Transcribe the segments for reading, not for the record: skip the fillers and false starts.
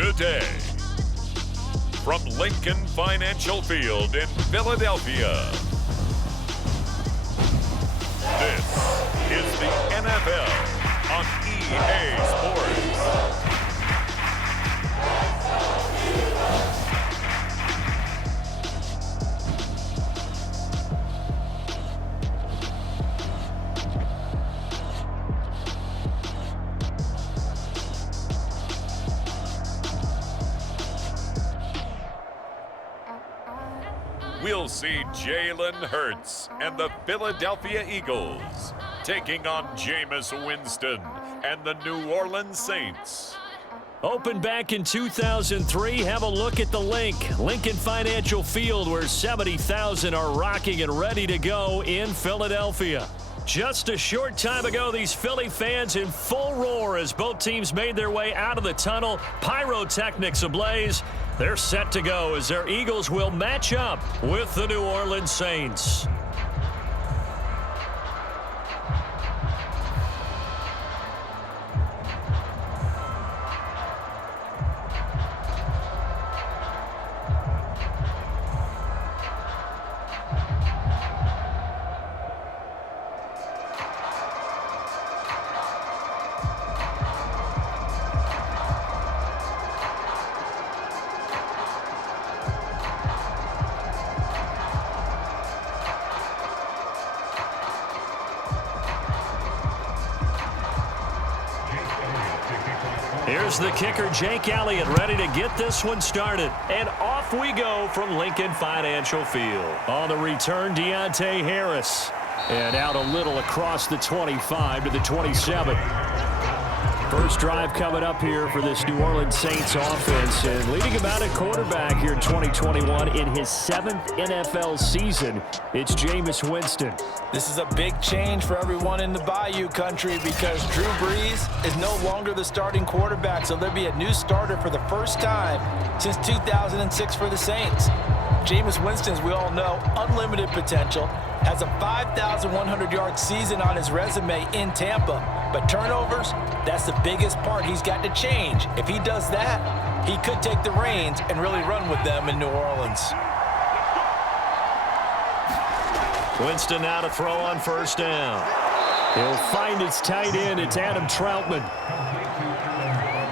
today. From Lincoln Financial Field in Philadelphia, this is the NFL on EA Sports. We'll see Jalen Ertz and the Philadelphia Eagles taking on Jameis Winston and the New Orleans Saints. Opened back in 2003, have a look at the Lincoln Financial Field, where 70,000 are rocking and ready to go in Philadelphia. Just a short time ago, these Philly fans in full roar as both teams made their way out of the tunnel. Pyrotechnics ablaze. They're set to go as their Eagles will match up with the New Orleans Saints. Here's the kicker, Jake Elliott, ready to get this one started. And off we go from Lincoln Financial Field. On the return, Deontay Harris. And out a little across the 25 to the 27. First drive coming up here for this New Orleans Saints offense. And leading about at quarterback here in 2021 in his 7th NFL season, it's Jameis Winston. This is a big change for everyone in the Bayou country because Drew Brees is no longer the starting quarterback, so there'll be a new starter for the first time since 2006 for the Saints. Jameis Winston, as we all know, unlimited potential, has a 5,100-yard season on his resume in Tampa. But turnovers, that's the biggest part he's got to change. If he does that, he could take the reins and really run with them in New Orleans. Winston now to throw on first down. He'll find his tight end. It's Adam Troutman.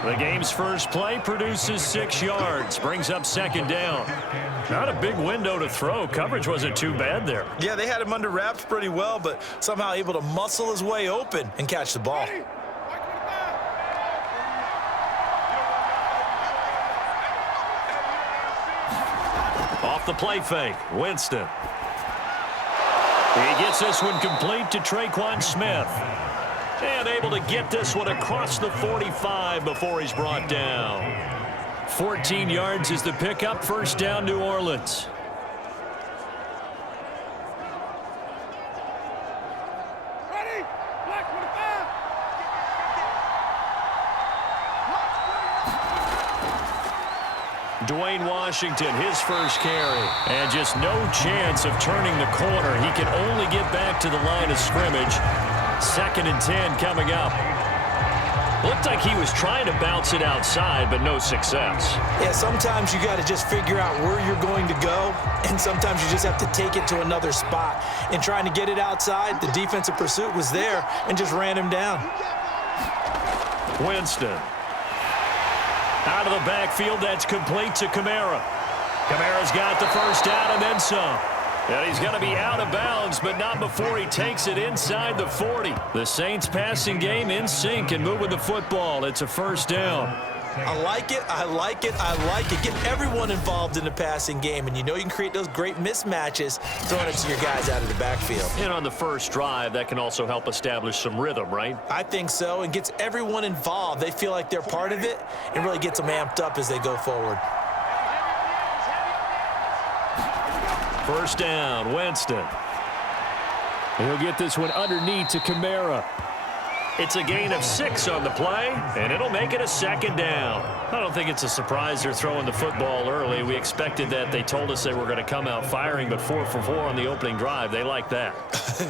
The game's first play produces 6 yards, brings up second down. Not a big window to throw. Coverage wasn't too bad there. Yeah, they had him under wraps pretty well, but somehow able to muscle his way open and catch the ball. Off the play fake, Winston. He gets this one complete to Traquan Smith. And able to get this one across the 45 before he's brought down. 14 yards is the pickup. First down, New Orleans. Dwayne Washington, his first carry. And just no chance of turning the corner. He can only get back to the line of scrimmage. 2nd and 10 coming up. Looked like he was trying to bounce it outside, but no success. Yeah, sometimes you got to just figure out where you're going to go, and sometimes you just have to take it to another spot. In trying to get it outside, the defensive pursuit was there and just ran him down. Winston. Out of the backfield, that's complete to Kamara. Kamara's got the first down and then some. And he's going to be out of bounds, but not before he takes it inside the 40. The Saints passing game in sync and moving the football. It's a first down. I like it, I like it, I like it. Get everyone involved in the passing game, and you know you can create those great mismatches throwing it to your guys out of the backfield. And on the first drive, that can also help establish some rhythm, right? I think so, and gets everyone involved. They feel like they're part of it, and really gets them amped up as they go forward. First down, Winston. He'll get this one underneath to Kamara. It's a gain of 6 on the play, and it'll make it a second down. I don't think it's a surprise they're throwing the football early. We expected that. They told us they were going to come out firing, but 4 for 4 on the opening drive. They like that.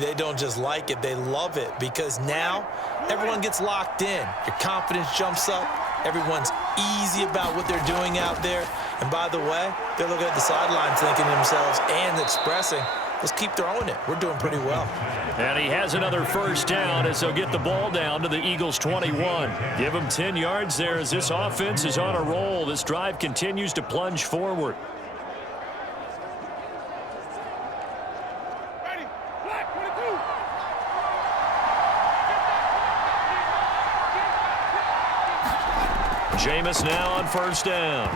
They don't just like it, they love it, because now everyone gets locked in. Your confidence jumps up. Everyone's easy about what they're doing out there. And by the way, they're looking at the sidelines thinking to themselves and expressing, let's keep throwing it. We're doing pretty well. And he has another first down as they'll get the ball down to the Eagles' 21. Give them 10 yards there as this offense is on a roll. This drive continues to plunge forward. Jameis now on first down.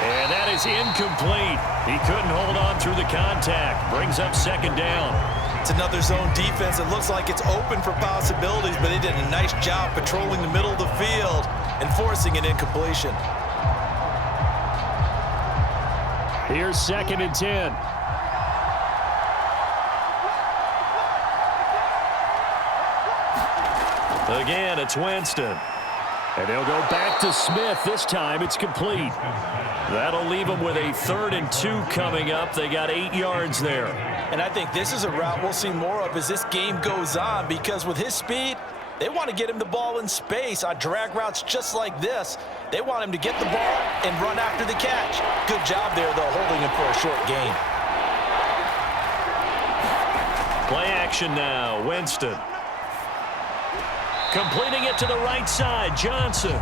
And that is incomplete. He couldn't hold on through the contact. Brings up second down. It's another zone defense. It looks like it's open for possibilities, but they did a nice job patrolling the middle of the field and forcing an incompletion. Here's 2nd and 10. Again, it's Winston. And they'll go back to Smith. This time it's complete. That'll leave them with a 3rd and 2 coming up. They got 8 yards there. And I think this is a route we'll see more of as this game goes on, because with his speed, they want to get him the ball in space on drag routes just like this. They want him to get the ball and run after the catch. Good job there, though, holding him for a short gain. Play action now. Winston. Completing it to the right side, Johnson.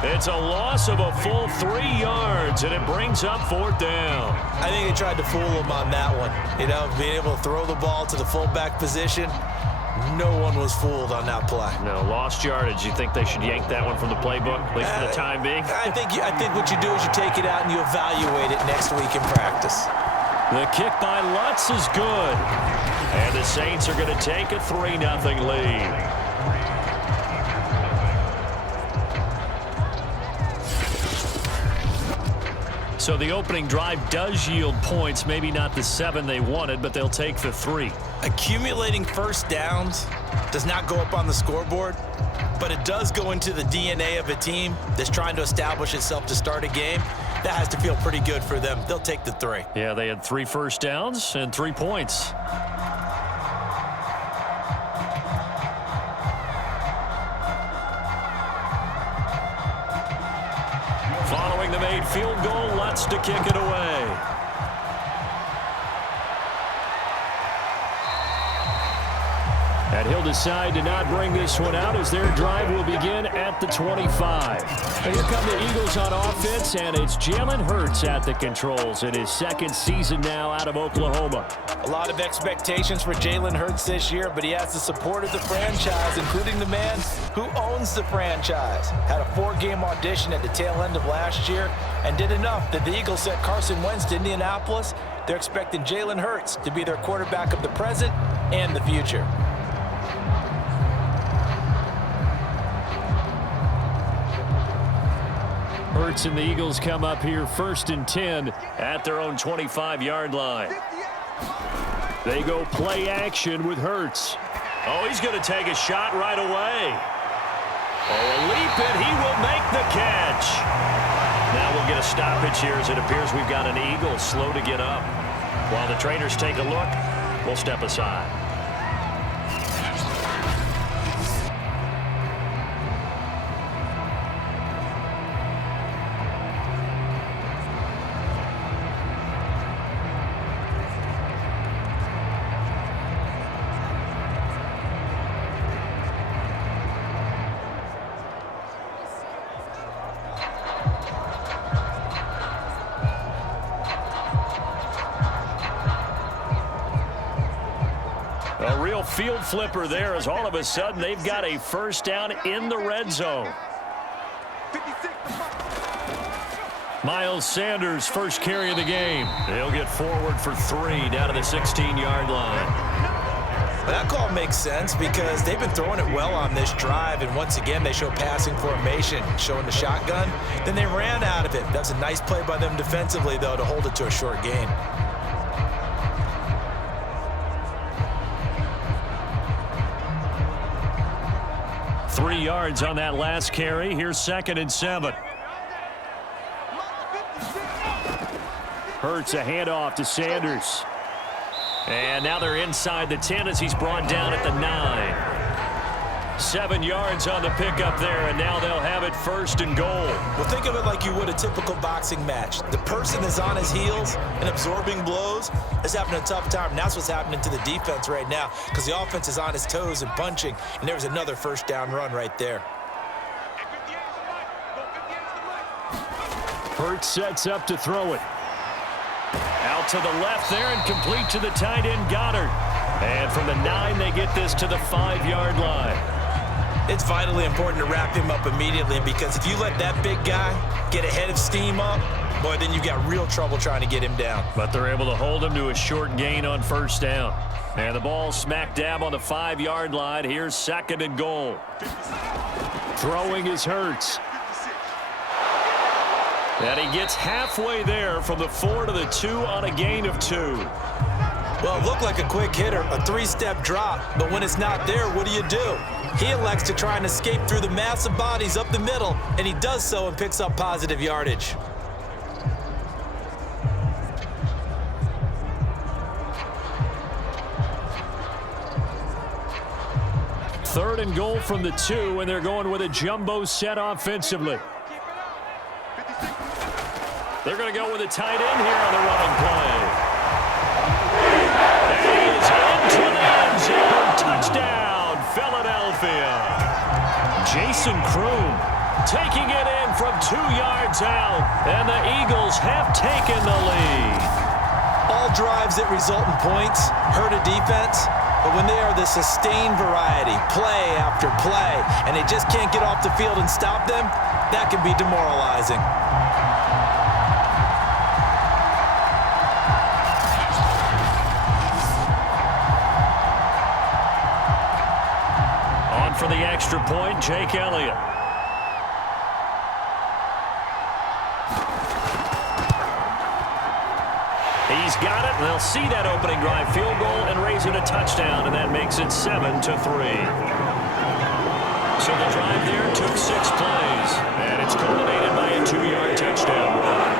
It's a loss of a full 3 yards, and it brings up 4th down. I think they tried to fool him on that one. You know, being able to throw the ball to the fullback position. No one was fooled on that play. No, lost yardage. You think they should yank that one from the playbook, at least for the time being? I think what you do is you take it out and you evaluate it next week in practice. The kick by Lutz is good. And the Saints are going to take a 3-0 lead. So the opening drive does yield points, maybe not the 7 they wanted, but they'll take the 3. Accumulating first downs does not go up on the scoreboard, but it does go into the DNA of a team that's trying to establish itself to start a game. That has to feel pretty good for them. They'll take the 3. Yeah, they had 3 first downs and 3 points. Following the made field goal, Lutz to kick it away. And he'll decide to not bring this one out as their drive will begin at the 25. And here come the Eagles on offense, and it's Jalen Ertz at the controls in his 2nd season now out of Oklahoma. A lot of expectations for Jalen Ertz this year, but he has the support of the franchise, including the man who owns the franchise. Had a 4-game audition at the tail end of last year and did enough that the Eagles sent Carson Wentz to Indianapolis. They're expecting Jalen Ertz to be their quarterback of the present and the future. Ertz and the Eagles come up here 1st and 10 at their own 25-yard line. They go play action with Ertz. Oh, he's going to take a shot right away. Oh, a leap, and he will make the catch. Now we'll get a stoppage here as it appears we've got an Eagle slow to get up. While the trainers take a look, we'll step aside. A real field flipper there as all of a sudden they've got a first down in the red zone. Miles Sanders, first carry of the game. He'll get forward for 3 down to the 16-yard line. That call makes sense because they've been throwing it well on this drive, and once again they show passing formation, showing the shotgun. Then they ran out of it. That's a nice play by them defensively, though, to hold it to a short gain. Three yards on that last carry. Here's 2nd and 7. Ertz a handoff to Sanders. And now they're inside the 10 as he's brought down at the 9. 7 yards on the pickup there, and now they'll have it 1st and goal. Well, think of it like you would a typical boxing match. The person is on his heels and absorbing blows is having a tough time. And that's what's happening to the defense right now because the offense is on his toes and punching, and there was another 1st down run right there. Ertz sets up to throw it. Out to the left there and complete to the tight end Goddard. And from the 9, they get this to the 5-yard line. It's vitally important to wrap him up immediately because if you let that big guy get ahead of steam up, boy, then you've got real trouble trying to get him down. But they're able to hold him to a short gain on 1st down. And the ball smack dab on the 5-yard line. Here's 2nd and goal. Throwing is Ertz. And he gets halfway there from the 4 to the 2 on a gain of 2. Well, it looked like a quick hitter, a 3-step drop, but when it's not there, what do? He elects to try and escape through the massive bodies up the middle, and he does so and picks up positive yardage. Third and goal from the 2, and they're going with a jumbo set offensively. They're going to go with a tight end here on the running play. And he is into the end zone. Touchdown, Philadelphia. Jason Kroom taking it in from 2 yards out, and the Eagles have taken the lead. All drives that result in points hurt a defense, but when they are the sustained variety, play after play, and they just can't get off the field and stop them, that can be demoralizing. For the extra point, Jake Elliott. He's got it, and they'll see that opening drive field goal and raise it a touchdown, and that makes it 7-3. So the drive there took 6 plays, and it's culminated by a 2-yard touchdown run.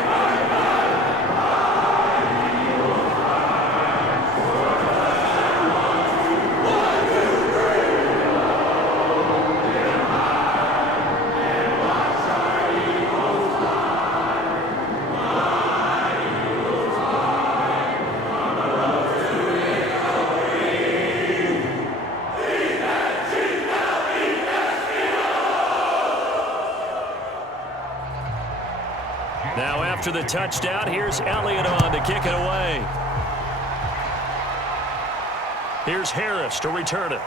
Now after the touchdown, here's Elliott on to kick it away. Here's Harris to return it.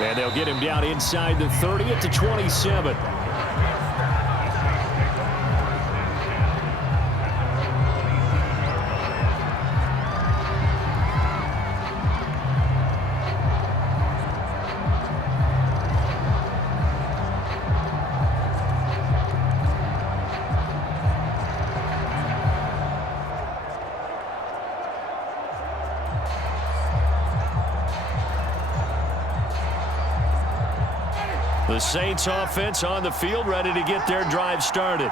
And they'll get him down inside the 30 at the 27. The Saints offense on the field, ready to get their drive started.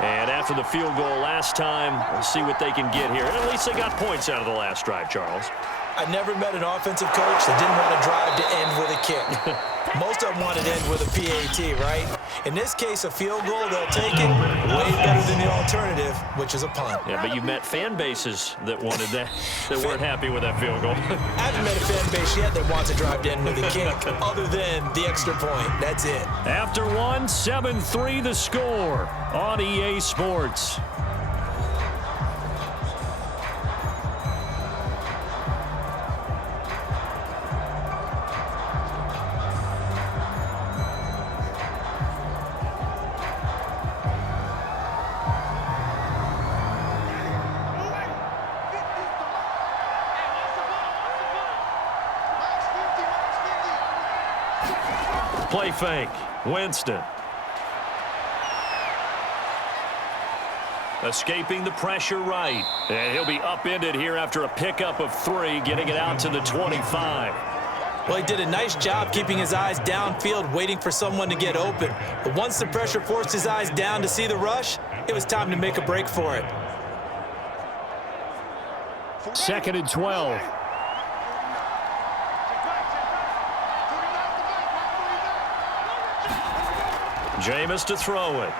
And after the field goal last time, we'll see what they can get here. And at least they got points out of the last drive, Charles. I never met an offensive coach that didn't want a drive to end with a kick. Most of them want it to end with a PAT, right? In this case, a field goal, they'll take it way better than the alternative, which is a punt. Yeah, but you've met fan bases that wanted that, that weren't happy with that field goal. I haven't met a fan base yet that wants a drive to end with a kick, other than the extra point. That's it. After one, 7-3 the score on EA Sports. Play fake. Winston. Escaping the pressure right. And he'll be upended here after a pickup of 3, getting it out to the 25. Well, he did a nice job keeping his eyes downfield, waiting for someone to get open. But once the pressure forced his eyes down to see the rush, it was time to make a break for it. 2nd and 12. Jameis to throw it.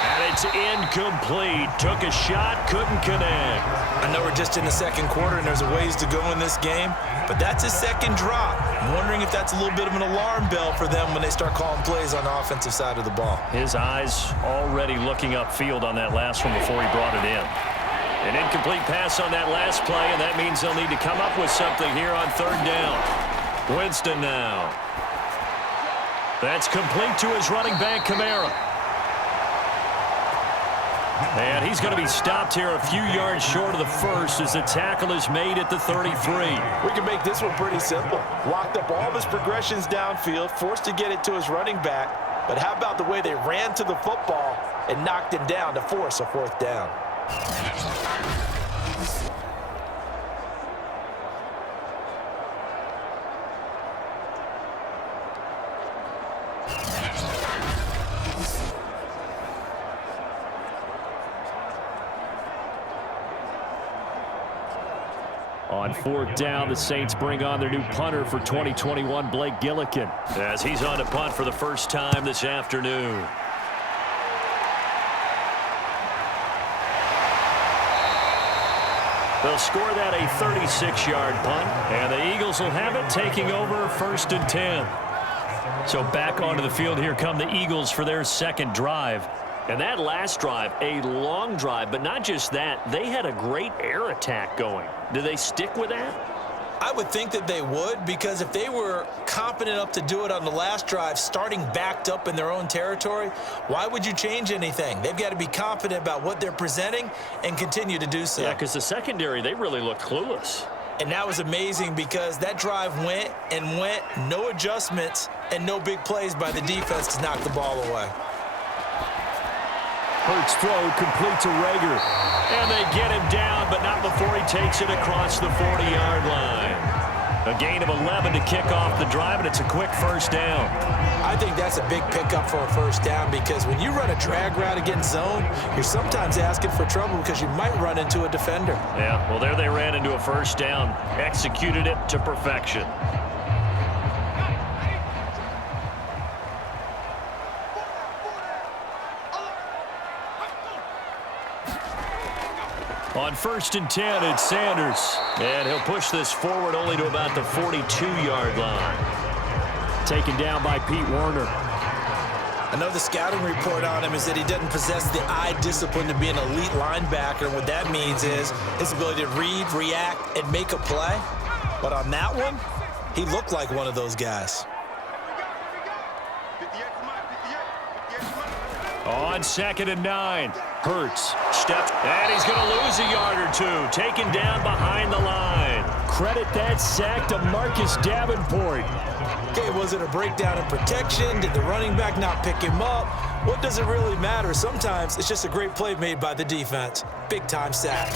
And it's incomplete. Took a shot, couldn't connect. I know we're just in the second quarter and there's a ways to go in this game, but that's his second drop. I'm wondering if that's a little bit of an alarm bell for them when they start calling plays on the offensive side of the ball. His eyes already looking upfield on that last one before he brought it in. An incomplete pass on that last play, and that means they'll need to come up with something here on third down. Winston now. That's complete to his running back, Kamara. And he's going to be stopped here a few yards short of the first as the tackle is made at the 33. We can make this one pretty simple. Locked up all of his progressions downfield, forced to get it to his running back. But how about the way they ran to the football and knocked him down to force a fourth down? On fourth down, the Saints bring on their new punter for 2021, Blake Gillikin, as he's on to punt for the first time this afternoon. They'll score that a 36-yard punt, and the Eagles will have it, taking over first and 10. So back onto the field, here come the Eagles for their second drive. And that last drive, a long drive, but not just that, they had a great air attack going. Do they stick with that? I would think that they would, because if they were competent enough to do it on the last drive, starting backed up in their own territory, why would you change anything? They've got to be confident about what they're presenting and continue to do so. Yeah, because the secondary, they really looked clueless. And that was amazing because that drive went and went, no adjustments and no big plays by the defense to knock the ball away. Ertz throw complete to Rager. And they get him down, but not before he takes it across the 40-yard line. A gain of 11 to kick off the drive, and it's a quick first down. I think that's a big pickup for a first down because when you run a drag route against zone, you're sometimes asking for trouble because you might run into a defender. Yeah, well, there they ran into a first down, executed it to perfection. On first and 10, it's Sanders. And he'll push this forward only to about the 42-yard line. Taken down by Pete Werner. I know the scouting report on him is that he doesn't possess the eye discipline to be an elite linebacker. And what that means is his ability to read, react, and make a play. But on that one, he looked like one of those guys. On second and 9, Ertz steps, and he's going to lose a yard or two. Taken down behind the line. Credit that sack to Marcus Davenport. Okay, was it a breakdown in protection? Did the running back not pick him up? What does it really matter? Sometimes it's just a great play made by the defense. Big-time sack.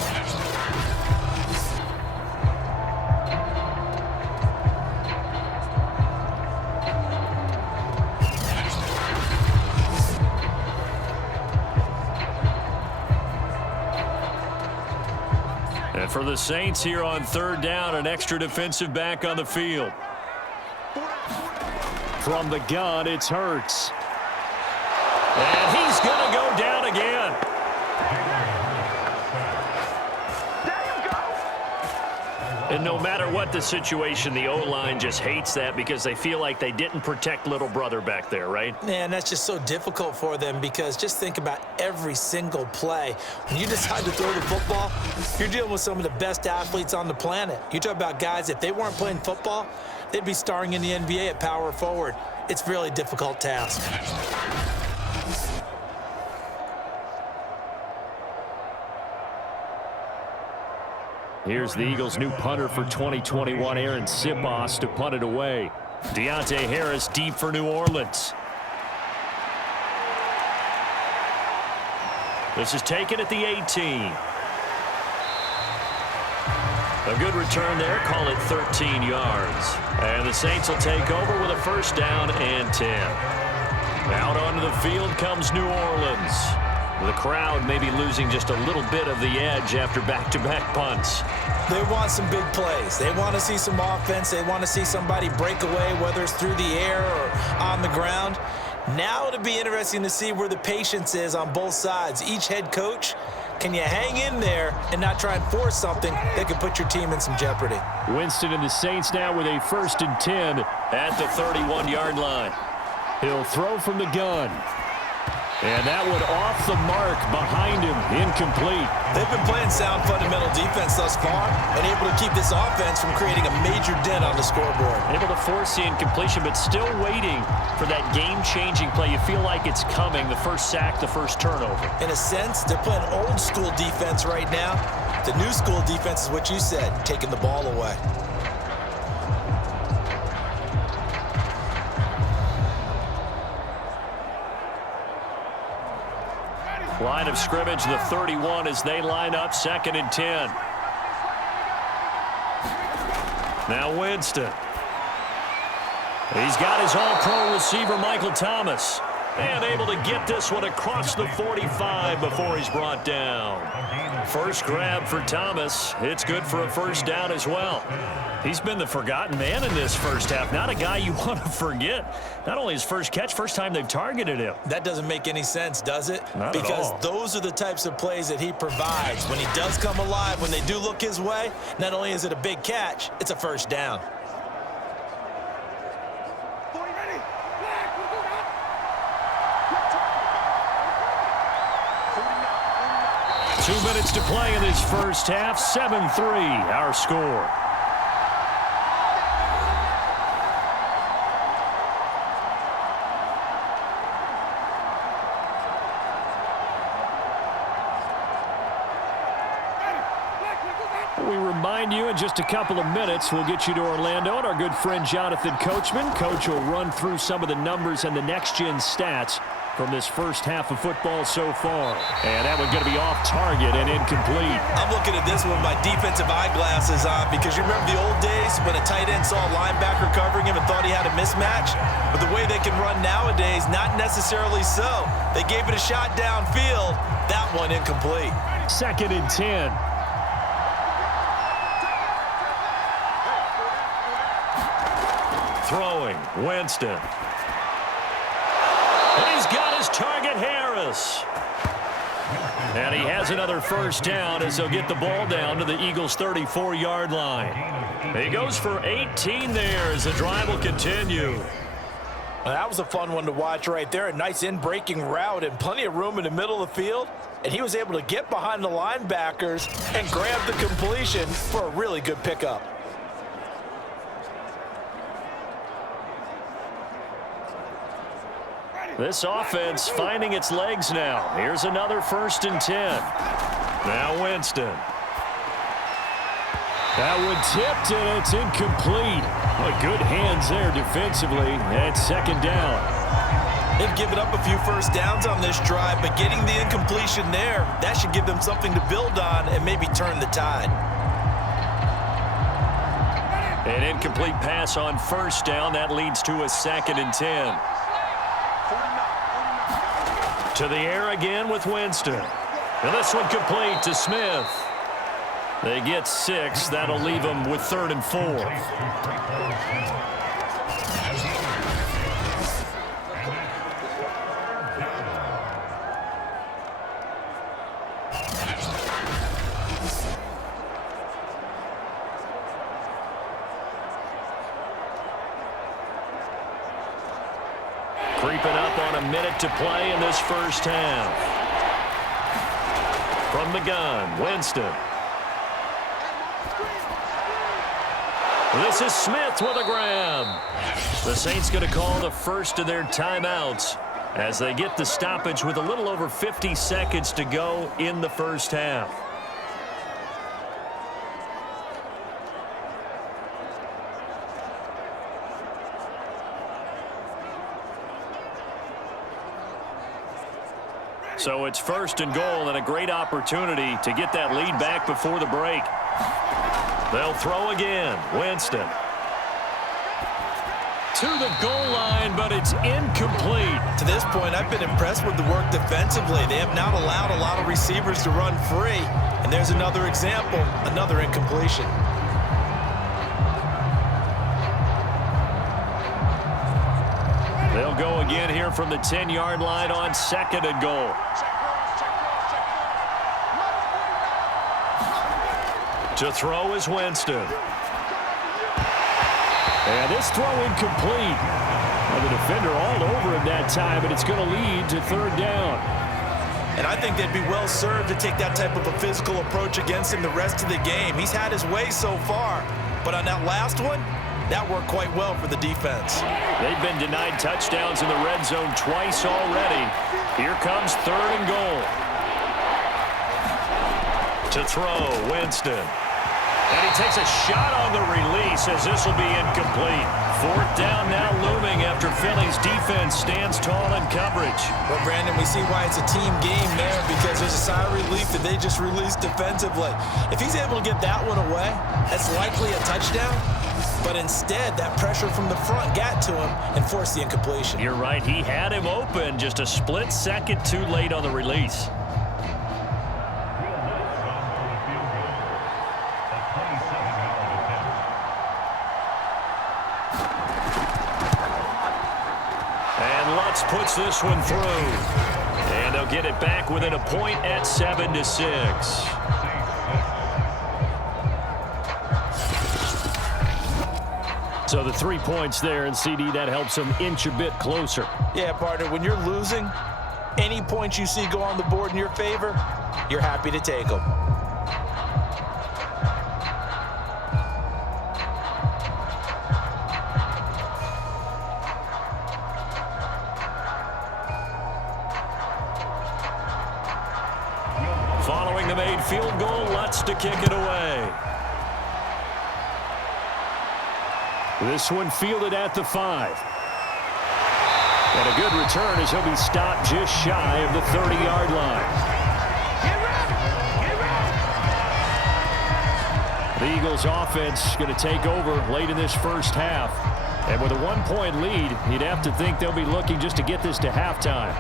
And for the Saints here on third down, an extra defensive back on the field. From the gun, it's Ertz. And he's going to go down again. And no matter what the situation, the O-line just hates that because they feel like they didn't protect little brother back there, right? Man, that's just so difficult for them because just think about every single play. When you decide to throw the football, you're dealing with some of the best athletes on the planet. You talk about guys, if they weren't playing football, they'd be starring in the NBA at power forward. It's a really difficult task. Here's the Eagles' new punter for 2021, Aaron Sibos, to punt it away. Deontay Harris deep for New Orleans. This is taken at the 18. A good return there, call it 13 yards. And the Saints will take over with a first down and 10. Out onto the field comes New Orleans. The crowd may be losing just a little bit of the edge after back-to-back punts. They want some big plays. They want to see some offense. They want to see somebody break away, whether it's through the air or on the ground. Now it'll be interesting to see where the patience is on both sides. Each head coach, can you hang in there and not try and force something that could put your team in some jeopardy? Winston and the Saints now with a 1st and 10 at the 31-yard line. He'll throw from the gun. And that one off the mark behind him, incomplete. They've been playing sound fundamental defense thus far and able to keep this offense from creating a major dent on the scoreboard. Able to force the incompletion, but still waiting for that game-changing play. You feel like it's coming, the first sack, the first turnover. In a sense, they're playing old-school defense right now. The new-school defense is what you said, taking the ball away. Line of scrimmage, the 31 as they line up, 2nd and 10. Now Winston. He's got his all-pro receiver, Michael Thomas. And able to get this one across the 45 before he's brought down. First grab for Thomas. It's good for a first down as well. He's been the forgotten man in this first half. Not a guy you want to forget. Not only his first catch, first time they've targeted him. That doesn't make any sense, does it? Not at all. Because those are the types of plays that he provides. When he does come alive, when they do look his way, not only is it a big catch, it's a first down. Two minutes to play in this first half. 7-3, our score. We remind you in just a couple of minutes we'll get you to Orlando and our good friend Jonathan Coachman. Coach will run through some of the numbers and the next-gen stats from this first half of football so far. And that one's going to be off target and incomplete. I'm looking at this with my defensive eyeglasses on because you remember the old days when a tight end saw a linebacker covering him and thought he had a mismatch? But the way they can run nowadays, not necessarily so. They gave it a shot downfield. That one incomplete. 2nd and 10. Throwing, Winston. And he's got his target, Harris. And he has another first down as they'll get the ball down to the Eagles' 34-yard line. He goes for 18 there as the drive will continue. Well, that was a fun one to watch right there. A nice in-breaking route and plenty of room in the middle of the field. And he was able to get behind the linebackers and grab the completion for a really good pickup. This offense finding its legs now. Here's another 1st and 10. Now Winston. That one tipped, and it's incomplete. Well, good hands there defensively. That's 2nd down. They've given up a few first downs on this drive, but getting the incompletion there, that should give them something to build on and maybe turn the tide. An incomplete pass on first down. That leads to a 2nd and 10. To the air again with Winston. And this one complete to Smith. They get 6. That'll leave them with 3rd and 4. Creeping up on a minute to play in this first half. From the gun, Winston. This is Smith with a grab. The Saints going to call the first of their timeouts as they get the stoppage with a little over 50 seconds to go in the first half. So it's 1st and goal and a great opportunity to get that lead back before the break. They'll throw again. Winston. To the goal line, but it's incomplete. To this point, I've been impressed with the work defensively. They have not allowed a lot of receivers to run free. And there's another example, another incompletion. They'll They'll go again here from the 10-yard line on 2nd and goal. To throw is Winston. And this throw incomplete. Well, the defender all over him that time, but it's going to lead to 3rd down. And I think they'd be well served to take that type of a physical approach against him the rest of the game. He's had his way so far, but on that last one, that worked quite well for the defense. They've been denied touchdowns in the red zone twice already. Here comes 3rd and goal. To throw, Winston. And he takes a shot on the release as this will be incomplete. 4th down now looming after Philly's defense stands tall in coverage. Well, Brandon, we see why it's a team game there, because there's a sigh of relief that they just released defensively. If he's able to get that one away, that's likely a touchdown. But instead, that pressure from the front got to him and forced the incompletion. You're right. He had him open, just a split second too late on the release. Puts this one through. And they'll get it back within a point at 7-6. So the 3 points there, and CD, that helps them inch a bit closer. Yeah, partner, when you're losing, any points you see go on the board in your favor, you're happy to take them. Following the made field goal, Lutz to kick it away. This one fielded at the 5. And a good return as he'll be stopped just shy of the 30-yard line. The Eagles offense going to take over late in this first half. And with a 1-point lead, you'd have to think they'll be looking just to get this to halftime.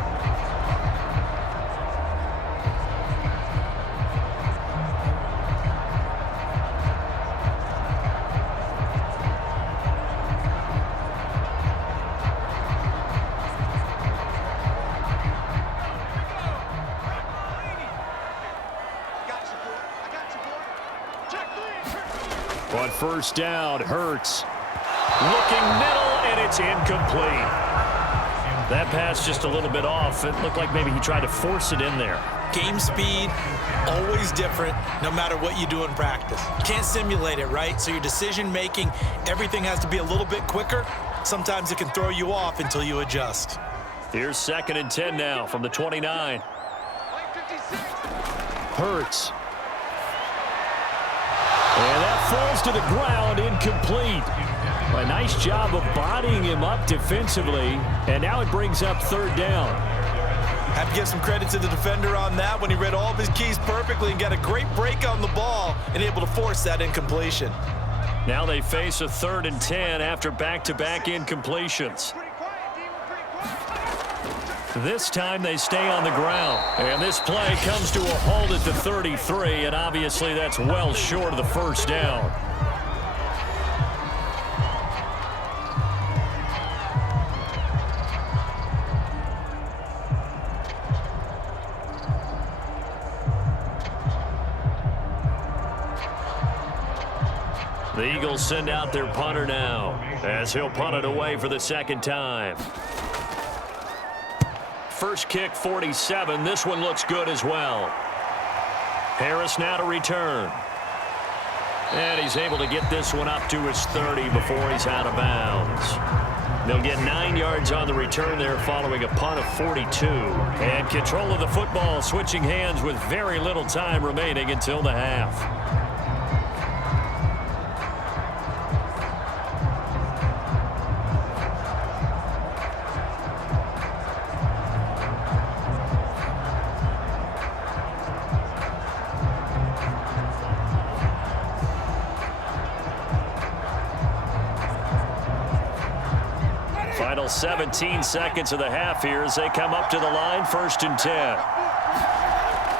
On 1st down, Ertz looking middle, and it's incomplete. That pass just a little bit off. It looked like maybe he tried to force it in there. Game speed, always different, no matter what you do in practice. You can't simulate it, right? So your decision-making, everything has to be a little bit quicker. Sometimes it can throw you off until you adjust. Here's 2nd and 10 now from the 29. Ertz. And that falls to the ground, incomplete. A nice job of bodying him up defensively, and now it brings up 3rd down. Have to give some credit to the defender on that when he read all of his keys perfectly and got a great break on the ball and able to force that incompletion. Now they face a 3rd and 10 after back-to-back incompletions. This time they stay on the ground. And this play comes to a halt at the 33, and obviously that's well short of the 1st down. The Eagles send out their punter now as he'll punt it away for the 2nd time. First kick, 47. This one looks good as well. Harris now to return. And he's able to get this one up to his 30 before he's out of bounds. They'll get 9 yards on the return there following a punt of 42. And control of the football switching hands with very little time remaining until the half. Final 17 seconds of the half here as they come up to the line, 1st and 10.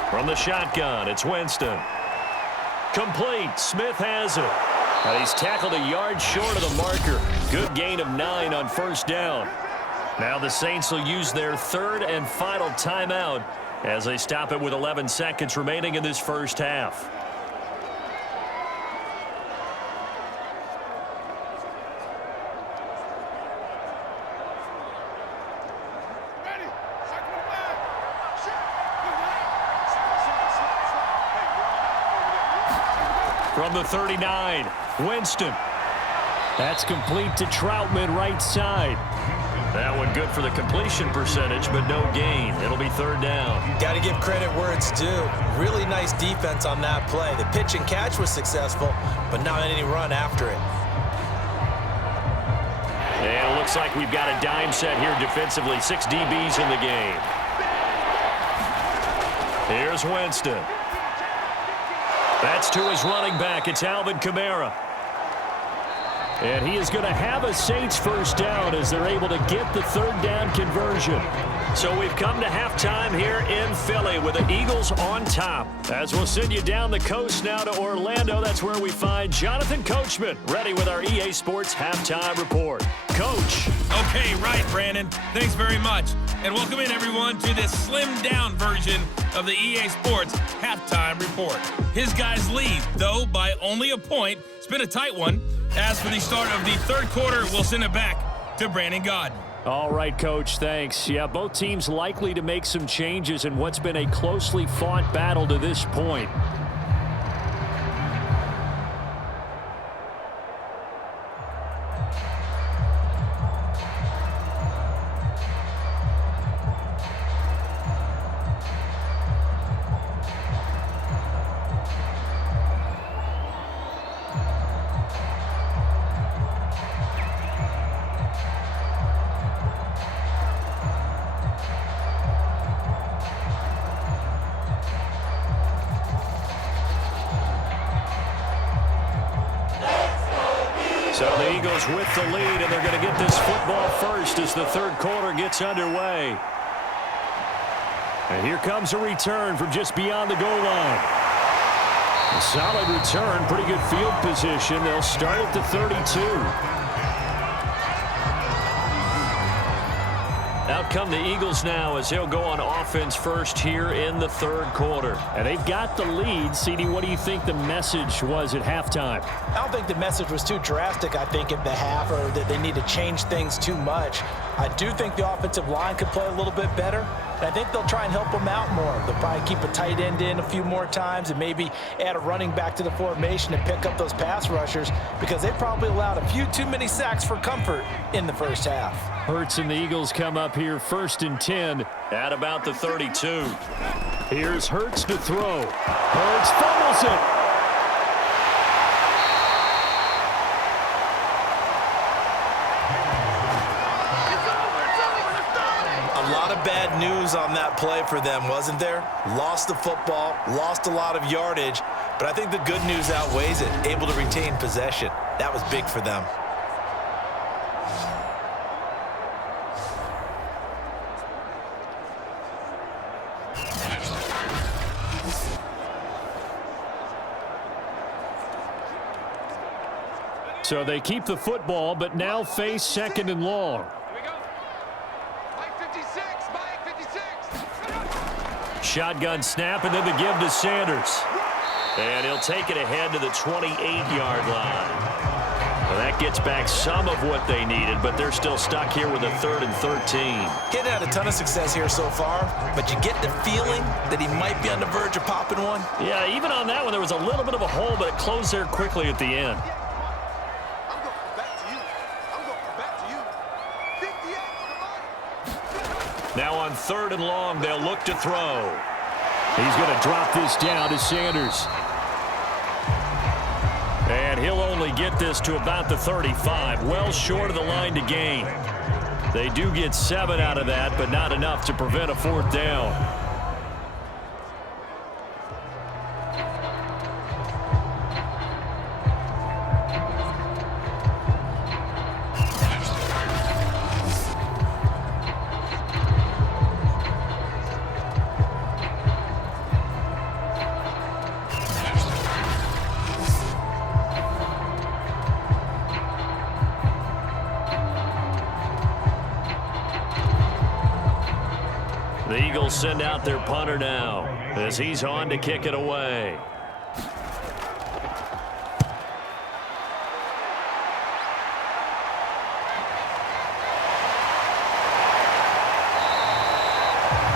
From the shotgun, it's Winston. Complete. Smith has it. And he's tackled a yard short of the marker. Good gain of 9 on 1st down. Now the Saints will use their third and final timeout as they stop it with 11 seconds remaining in this first half. From the 39, Winston. That's complete to Troutman, right side. That one good for the completion percentage, but no gain. It'll be third down. Got to give credit where it's due. Really nice defense on that play. The pitch and catch was successful, but not any run after it. And it looks like we've got a dime set here defensively. 6 DBs in the game. Here's Winston. That's to his running back. It's Alvin Kamara. And he is going to have a Saints first down as they're able to get the third down conversion. So we've come to halftime here in Philly with the Eagles on top. As we'll send you down the coast now to Orlando, that's where we find Jonathan Coachman ready with our EA Sports Halftime Report. Coach. Okay, right, Brandon. Thanks very much. And welcome in, everyone, to this slimmed-down version of the EA Sports Halftime Report. His guys lead, though, by only a point. It's been a tight one. As for the start of the third quarter, we'll send it back to Brandon Godden. All right, Coach, thanks. Yeah, both teams likely to make some changes in what's been a closely fought battle to this point. So the Eagles with the lead, and they're going to get this football first as the third quarter gets underway. And here comes a return from just beyond the goal line. A solid return, pretty good field position. They'll start at the 32. Out come the Eagles now as they'll go on offense first here in the third quarter. And they've got the lead. CD, what do you think the message was at halftime? I don't think the message was too drastic, I think, at the half, or that they need to change things too much. I do think the offensive line could play a little bit better. And I think they'll try and help them out more. They'll probably keep a tight end in a few more times and maybe add a running back to the formation and pick up those pass rushers because they probably allowed a few too many sacks for comfort in the first half. Ertz and the Eagles come up here 1st and 10 at about the 32. Here's Ertz to throw. Ertz fumbles it. Bad news on that play for them, wasn't there? Lost the football, lost a lot of yardage, but I think the good news outweighs it. Able to retain possession. That was big for them. So they keep the football, but now face 2nd and long. Shotgun snap, and then the give to Sanders. And he'll take it ahead to the 28-yard line. Well, that gets back some of what they needed, but they're still stuck here with a 3rd and 13. Kid had a ton of success here so far, but you get the feeling that he might be on the verge of popping one. Yeah, even on that one, there was a little bit of a hole, but it closed there quickly at the end. Now on 3rd and long, they'll look to throw. He's going to drop this down to Sanders. And he'll only get this to about the 35, well short of the line to gain. They do get 7 out of that, but not enough to prevent a 4th down. The Eagles send out their punter now as he's on to kick it away.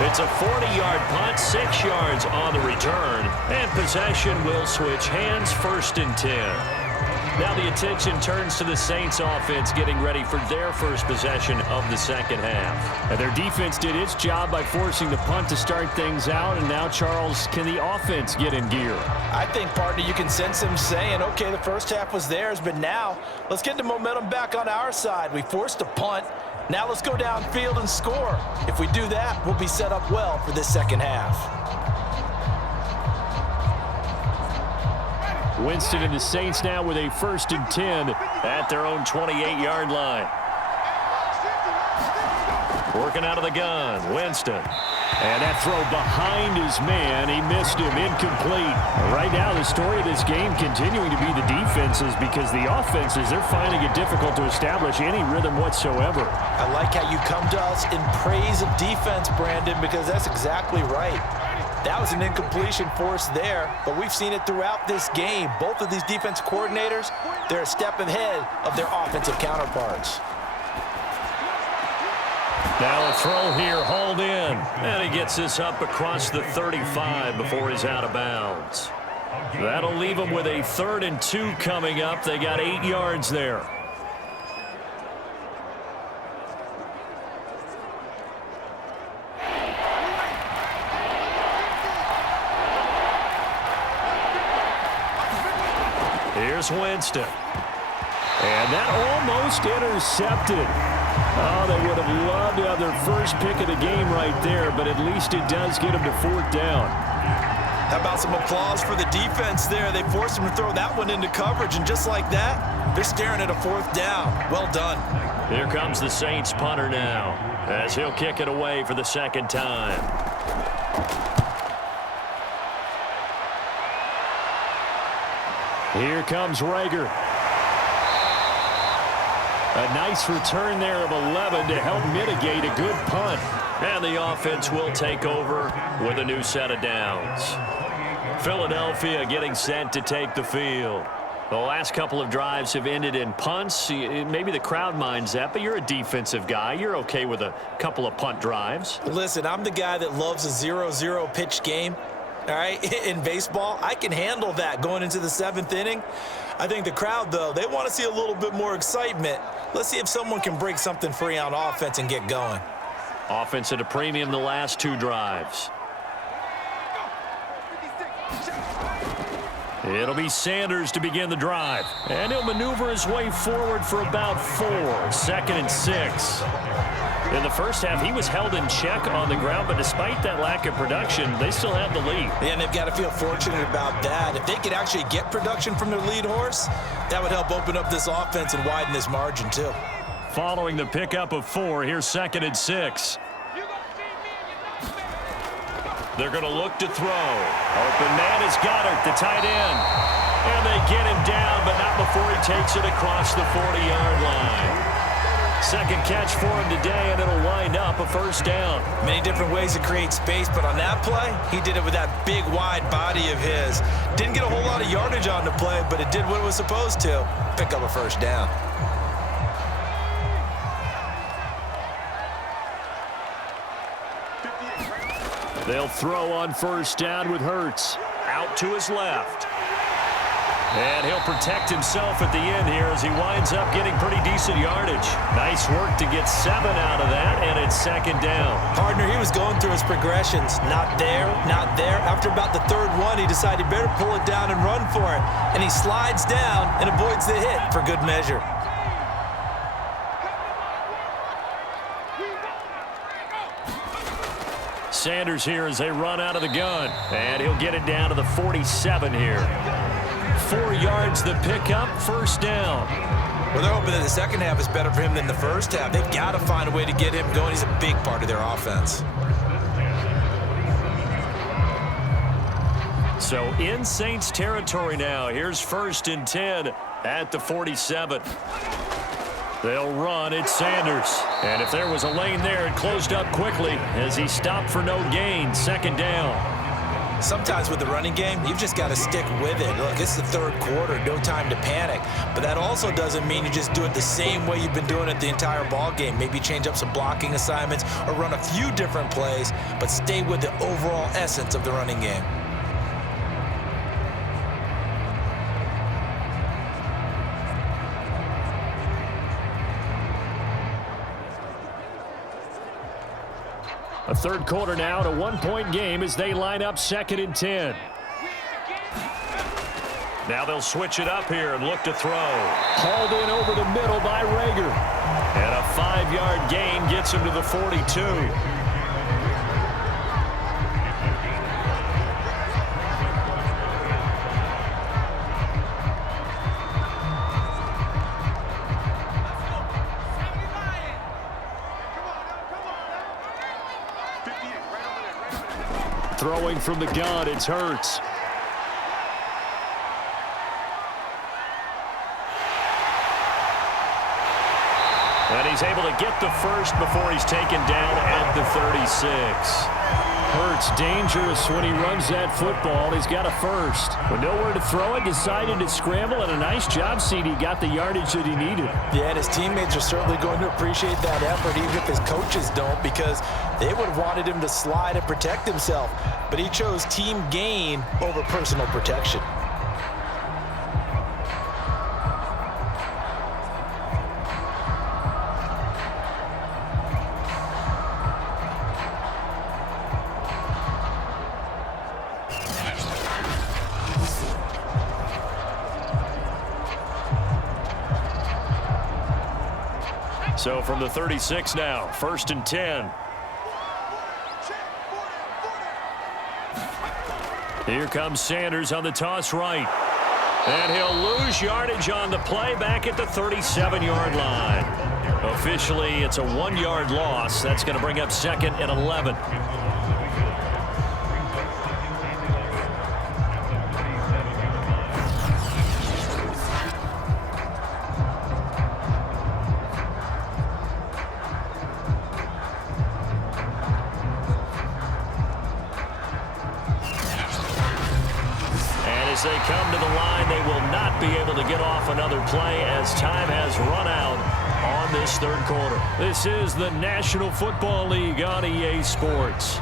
It's a 40-yard punt, 6 yards on the return, and possession will switch hands, 1st and 10. Now the attention turns to the Saints offense getting ready for their first possession of the second half. And their defense did its job by forcing the punt to start things out, and now, Charles, can the offense get in gear? I think, partner, you can sense him saying, okay, the first half was theirs, but now let's get the momentum back on our side. We forced a punt. Now let's go downfield and score. If we do that, we'll be set up well for this second half. Winston and the Saints now with a 1st and 10 at their own 28-yard line. Working out of the gun, Winston. And that throw behind his man, he missed him, incomplete. Right now, the story of this game continuing to be the defenses, because the offenses, they're finding it difficult to establish any rhythm whatsoever. I like how you come to us in praise of defense, Brandon, because that's exactly right. That was an incompletion forced there, but we've seen it throughout this game. Both of these defense coordinators, they're a step ahead of their offensive counterparts. Now a throw here, hauled in. And he gets this up across the 35 before he's out of bounds. That'll leave him with a 3rd and 2 coming up. They got 8 yards there. Here's Winston. And that almost intercepted. Oh, they would have loved to have their first pick of the game right there, but at least it does get them to 4th down. How about some applause for the defense there? They forced him to throw that one into coverage, and just like that, they're staring at a 4th down. Well done. Here comes the Saints punter now, as he'll kick it away for the 2nd time. Here comes Rager. A nice return there of 11 to help mitigate a good punt. And the offense will take over with a new set of downs. Philadelphia getting set to take the field. The last couple of drives have ended in punts. Maybe the crowd minds that, but you're a defensive guy. You're okay with a couple of punt drives. Listen, I'm the guy that loves a 0-0 pitch game. All right, in baseball, I can handle that going into the 7th inning. I think the crowd, though, they want to see a little bit more excitement. Let's see if someone can break something free on offense and get going. Offense at a premium the last 2 drives. It'll be Sanders to begin the drive. And he'll maneuver his way forward for about 4. 2nd and 6. In the first half, he was held in check on the ground, but despite that lack of production, they still have the lead. Yeah, and they've got to feel fortunate about that. If they could actually get production from their lead horse, that would help open up this offense and widen this margin, too. Following the pickup of 4, here's 2nd and 6. They're going to look to throw. Open man is Goddard, the tight end. And they get him down, but not before he takes it across the 40-yard line. 2nd catch for him today, and it'll wind up a 1st down. Many different ways to create space, but on that play, he did it with that big, wide body of his. Didn't get a whole lot of yardage on the play, but it did what it was supposed to. Pick up a 1st down. They'll throw on 1st down with Ertz. Out to his left. And he'll protect himself at the end here as he winds up getting pretty decent yardage. Nice work to get 7 out of that, and it's 2nd down. Partner, he was going through his progressions. Not there, not there. After about the 3rd one, he decided he better pull it down and run for it. And he slides down and avoids the hit for good measure. Sanders here as they run out of the gun. And he'll get it down to the 47 here. 4 yards the pickup, 1st down. Well, they're hoping that the second half is better for him than the first half. They've got to find a way to get him going. He's a big part of their offense. So in Saints territory now. Here's 1st and 10 at the 47. They'll run. It's Sanders. And if there was a lane there, it closed up quickly as he stopped for no gain. Second down. Sometimes with the running game, you've just got to stick with it. Look, it's the third quarter, no time to panic. But that also doesn't mean you just do it the same way you've been doing it the entire ball game. Maybe change up some blocking assignments or run a few different plays, but stay with the overall essence of the running game. A third quarter now, a one-point game as they line up 2nd and 10. Now they'll switch it up here and look to throw. Hauled in over the middle by Rager. And a 5-yard gain gets him to the 42. Throwing from the gun, it's Ertz. And he's able to get the first before he's taken down at the 36. Ertz dangerous when he runs that football. He's got a first. With nowhere to throw it, decided to scramble, and a nice job, CD. Got the yardage that he needed. Yeah, and his teammates are certainly going to appreciate that effort, even if his coaches don't, because they would have wanted him to slide and protect himself. But he chose team gain over personal protection. So from the 36 now, 1st and 10. Here comes Sanders on the toss right. And he'll lose yardage on the play back at the 37-yard line. Officially, it's a 1-yard loss. That's going to bring up 2nd and 11. As they come to the line, they will not be able to get off another play as time has run out on this third quarter. This is the National Football League on EA Sports.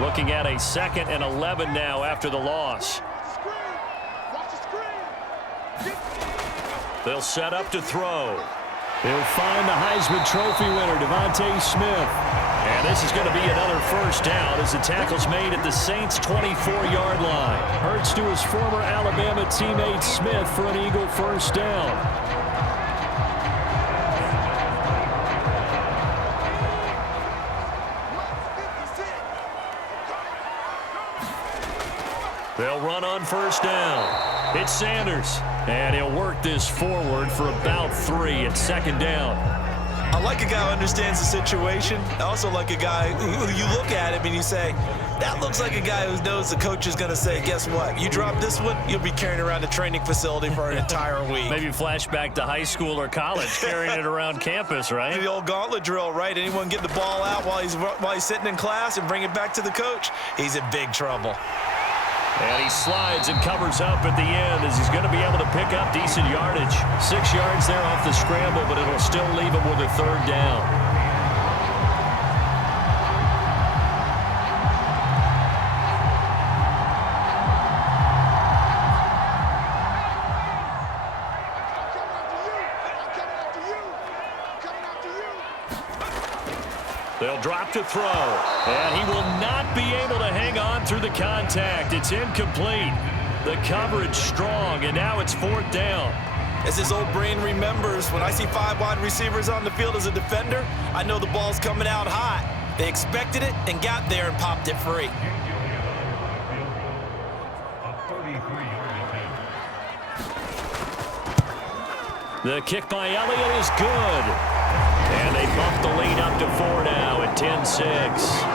Looking at a 2nd and 11 now after the loss. They'll set up to throw. They'll find the Heisman Trophy winner, Devonta Smith. And this is going to be another first down as the tackle's made at the Saints' 24-yard line. Ertz to his former Alabama teammate Smith for an Eagle first down. They'll run on first down. It's Sanders. And he'll work this forward for about 3 at 2nd down. I like a guy who understands the situation. I also like a guy who you look at him and you say, that looks like a guy who knows the coach is going to say, guess what? You drop this one, you'll be carrying around a training facility for an entire week. Maybe flashback to high school or college, carrying it around campus, right? The old gauntlet drill, right? Anyone get the ball out while he's sitting in class and bring it back to the coach? He's in big trouble. And he slides and covers up at the end as he's going to be able to pick up decent yardage. 6 yards there off the scramble, but it'll still leave him with a 3rd down. They'll drop to throw, and he will not be able to hang on through the contact. It's incomplete. The coverage strong, and now it's 4th down. As his old brain remembers, when I see 5 wide receivers on the field as a defender, I know the ball's coming out hot. They expected it and got there and popped it free. The kick by Elliott is good. And they bump the lead up to 4 now at 10-6.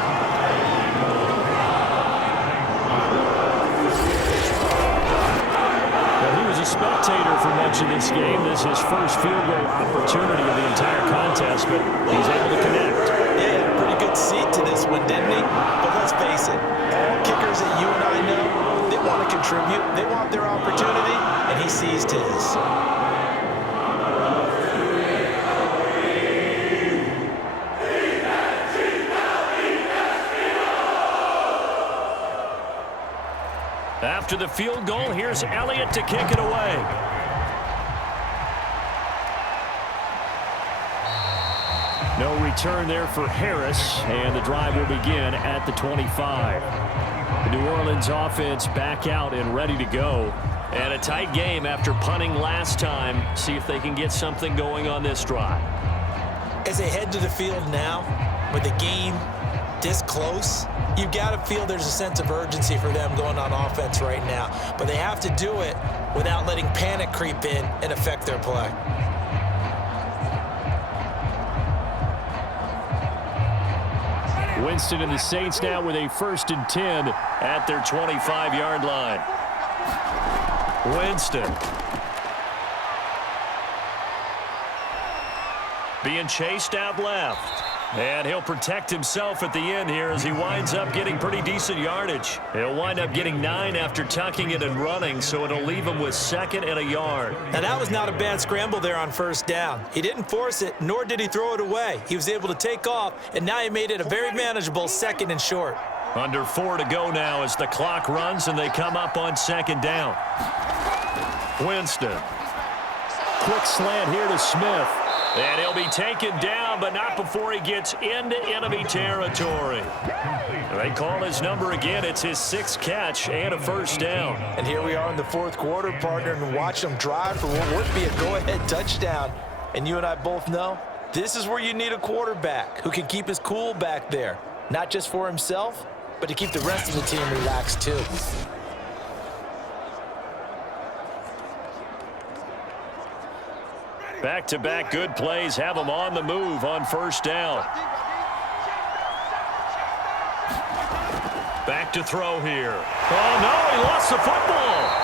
A spectator for much of this game. This is his first field goal opportunity of the entire contest, but he's able to connect. Yeah, he had a pretty good seat to this one, didn't he? But let's face it, all kickers that you and I know, they want to contribute. They want their opportunity, and he seized his. After the field goal, here's Elliott to kick it away. No return there for Harris, and the drive will begin at the 25. The New Orleans offense back out and ready to go. And a tight game after punting last time. See if they can get something going on this drive. As they head to the field now, with the game this close, you've got to feel there's a sense of urgency for them going on offense right now. But they have to do it without letting panic creep in and affect their play. Winston and the Saints now with a 1st and 10 at their 25-yard line. Winston. Being chased out left. And he'll protect himself at the end here as he winds up getting pretty decent yardage. He'll wind up getting 9 after tucking it and running, so it'll leave him with 2nd and a yard. Now, that was not a bad scramble there on 1st down. He didn't force it, nor did he throw it away. He was able to take off, and now he made it a very manageable 2nd and short. Under 4 to go now as the clock runs and they come up on 2nd down. Winston. Quick slant here to Smith. And he'll be taken down, but not before he gets into enemy territory. They call his number again. It's his 6th catch and a 1st down. And here we are in the 4th quarter, partner, and watch them drive for what would be a go-ahead touchdown. And you and I both know this is where you need a quarterback who can keep his cool back there, not just for himself, but to keep the rest of the team relaxed too. Back-to-back good plays have them on the move on 1st down. Back to throw here. Oh, no, he lost the football.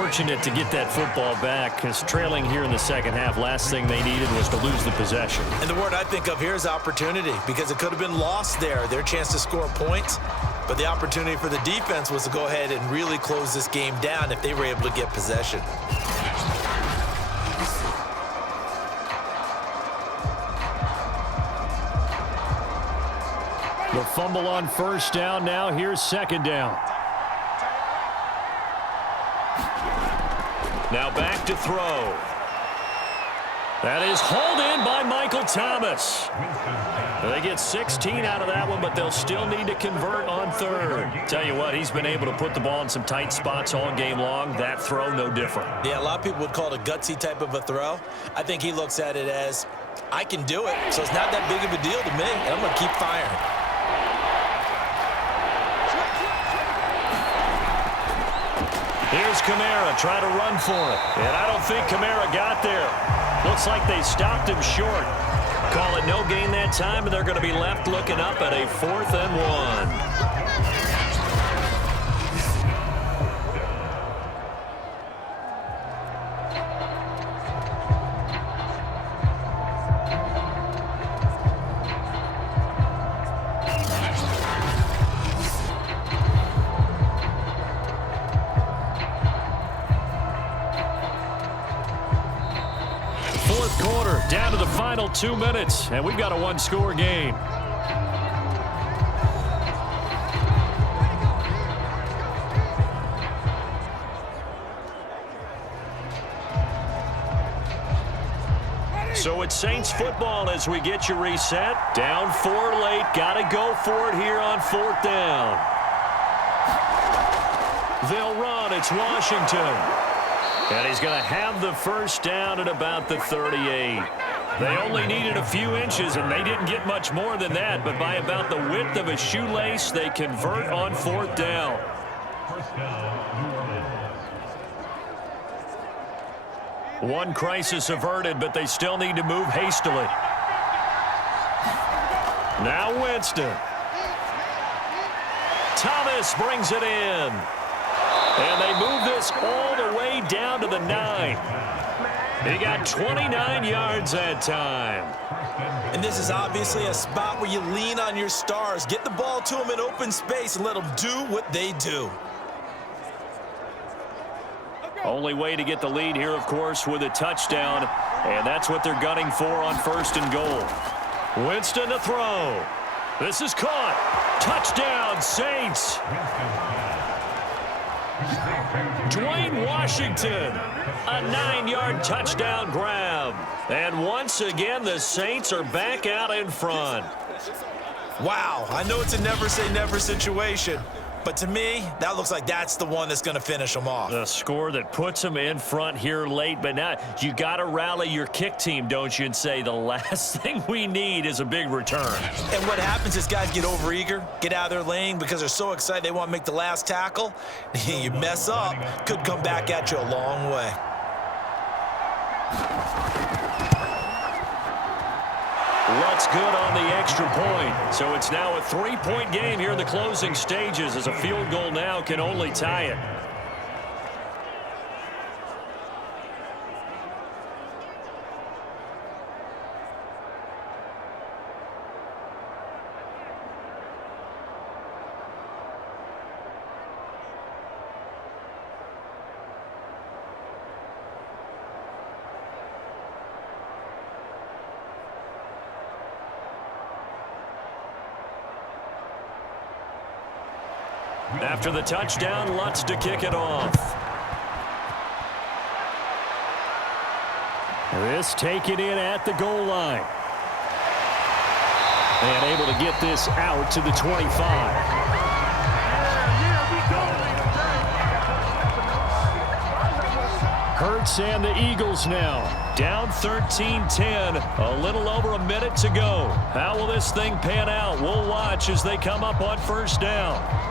Fortunate to get that football back, because trailing here in the 2nd half, last thing they needed was to lose the possession. And the word I think of here is opportunity, because it could have been lost there, their chance to score points. But the opportunity for the defense was to go ahead and really close this game down if they were able to get possession. The fumble on 1st down now. Here's 2nd down. Now back to throw. That is hauled in by Michael Thomas. They get 16 out of that one, but they'll still need to convert on 3rd. Tell you what, he's been able to put the ball in some tight spots all game long. That throw, no different. Yeah, a lot of people would call it a gutsy type of a throw. I think he looks at it as, I can do it, so it's not that big of a deal to me, and I'm going to keep firing. Here's Kamara trying to run for it. And I don't think Kamara got there. Looks like they stopped him short. Call it no gain that time, and they're going to be left looking up at a 4th and 1. Down to the final 2 minutes, and we've got a 1-score game. So it's Saints football as we get you reset. Down 4 late, got to go for it here on 4th down. They'll run, it's Washington. And he's going to have the 1st down at about the 38. They only needed a few inches, and they didn't get much more than that. But by about the width of a shoelace, they convert on 4th down. One crisis averted, but they still need to move hastily. Now Winston. Thomas brings it in. And they move this all the way down to the 9. He got 29 yards that time. And this is obviously a spot where you lean on your stars. Get the ball to them in open space and let them do what they do. Only way to get the lead here, of course, with a touchdown. And that's what they're gunning for on 1st and goal. Winston to throw. This is caught. Touchdown, Saints. Dwayne Washington, a 9-yard touchdown grab. And once again, the Saints are back out in front. Wow, I know it's a never-say-never situation, but to me, that looks like that's the one that's going to finish them off. The score that puts them in front here late, but now you got to rally your kick team, don't you, and say the last thing we need is a big return. And what happens is guys get overeager, get out of their lane because they're so excited they want to make the last tackle. You mess up, could come back at you a long way. What's good on the extra point. So it's now a 3-point game here in the closing stages as a field goal now can only tie it. After the touchdown, Lutz to kick it off. This taken in at the goal line. And able to get this out to the 25. Ertz and the Eagles now. Down 13-10, a little over a minute to go. How will this thing pan out? We'll watch as they come up on 1st down.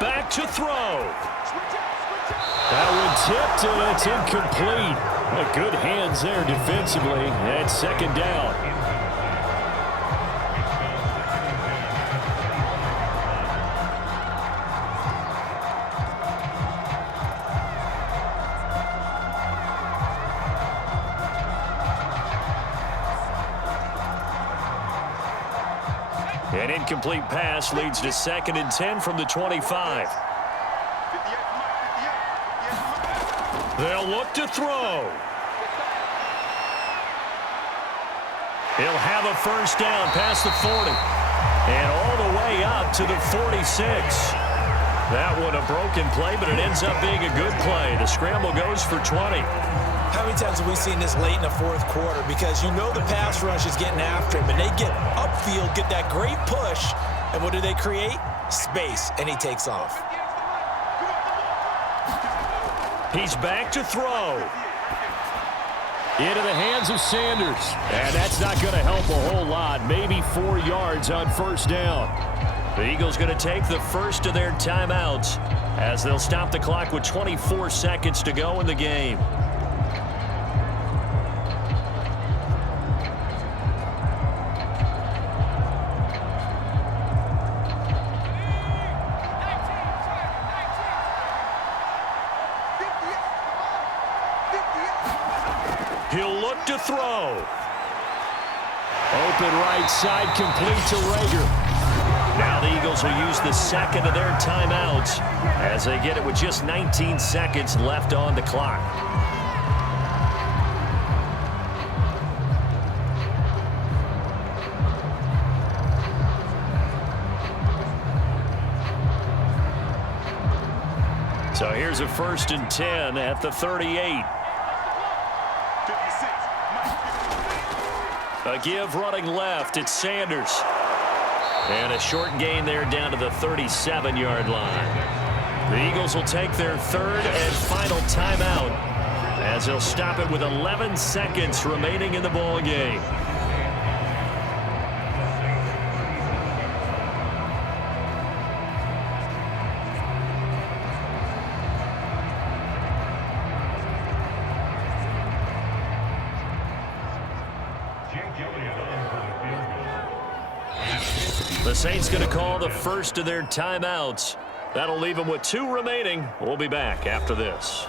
Back to throw. That one tipped and it's incomplete. Good hands there defensively. And 2nd down. An incomplete pass leads to 2nd and 10 from the 25. They'll look to throw. He'll have a 1st down past the 40. And all the way up to the 46. That one a broken play, but it ends up being a good play. The scramble goes for 20. How many times have we seen this late in the 4th quarter? Because you know the pass rush is getting after him, and they get upfield, get that great push, and what do they create? Space, and he takes off. He's back to throw. Into the hands of Sanders. And that's not going to help a whole lot. Maybe 4 yards on 1st down. The Eagles going to take the first of their timeouts as they'll stop the clock with 24 seconds to go in the game. He'll look to throw. Open right side, complete to Rager. Now the Eagles will use the 2nd of their timeouts as they get it with just 19 seconds left on the clock. So here's a 1st and 10 at the 38. A give running left. It's Sanders. And a short gain there down to the 37-yard line. The Eagles will take their third and final timeout as they'll stop it with 11 seconds remaining in the ball game. The Saints going to call the first of their timeouts. That'll leave them with 2 remaining. We'll be back after this.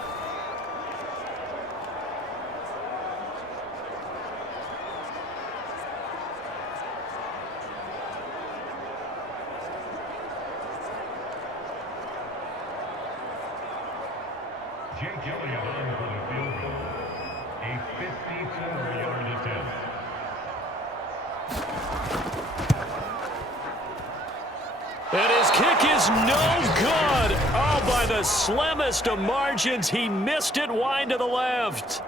And his kick is no good. Oh, by the slimmest of margins, he missed it wide to the left.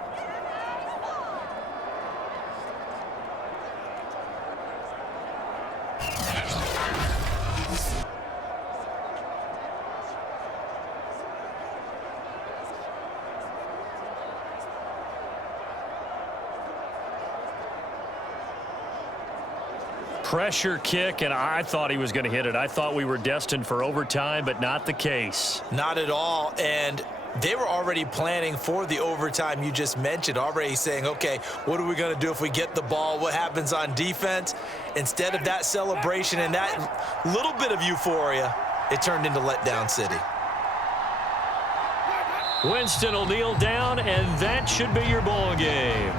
Pressure kick, and I thought he was going to hit it. I thought we were destined for overtime, but not the case. Not at all, and they were already planning for the overtime you just mentioned, already saying, okay, what are we going to do if we get the ball? What happens on defense? Instead of that celebration and that little bit of euphoria, it turned into letdown city. Winston will kneel down, and that should be your ball game.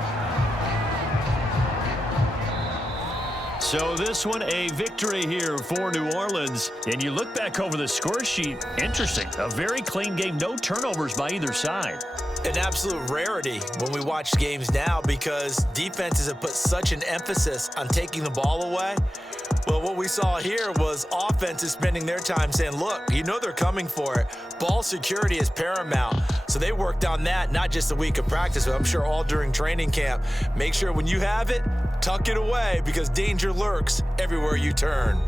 So this one a victory here for New Orleans. And you look back over the score sheet, interesting. A very clean game, no turnovers by either side. An absolute rarity when we watch games now because defenses have put such an emphasis on taking the ball away. Well, what we saw here was offenses spending their time saying, look, you know they're coming for it. Ball security is paramount. So they worked on that, not just a week of practice, but I'm sure all during training camp. Make sure when you have it, tuck it away because danger lurks everywhere you turn.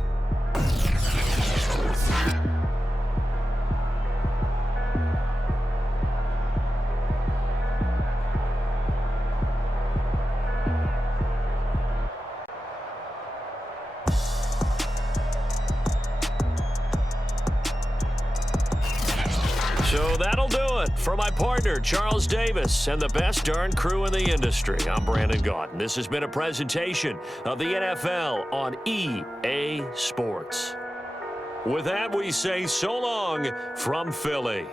So that'll do it for my partner, Charles Davis, and the best darn crew in the industry. I'm Brandon Gaudin. This has been a presentation of the NFL on EA Sports. With that, we say so long from Philly.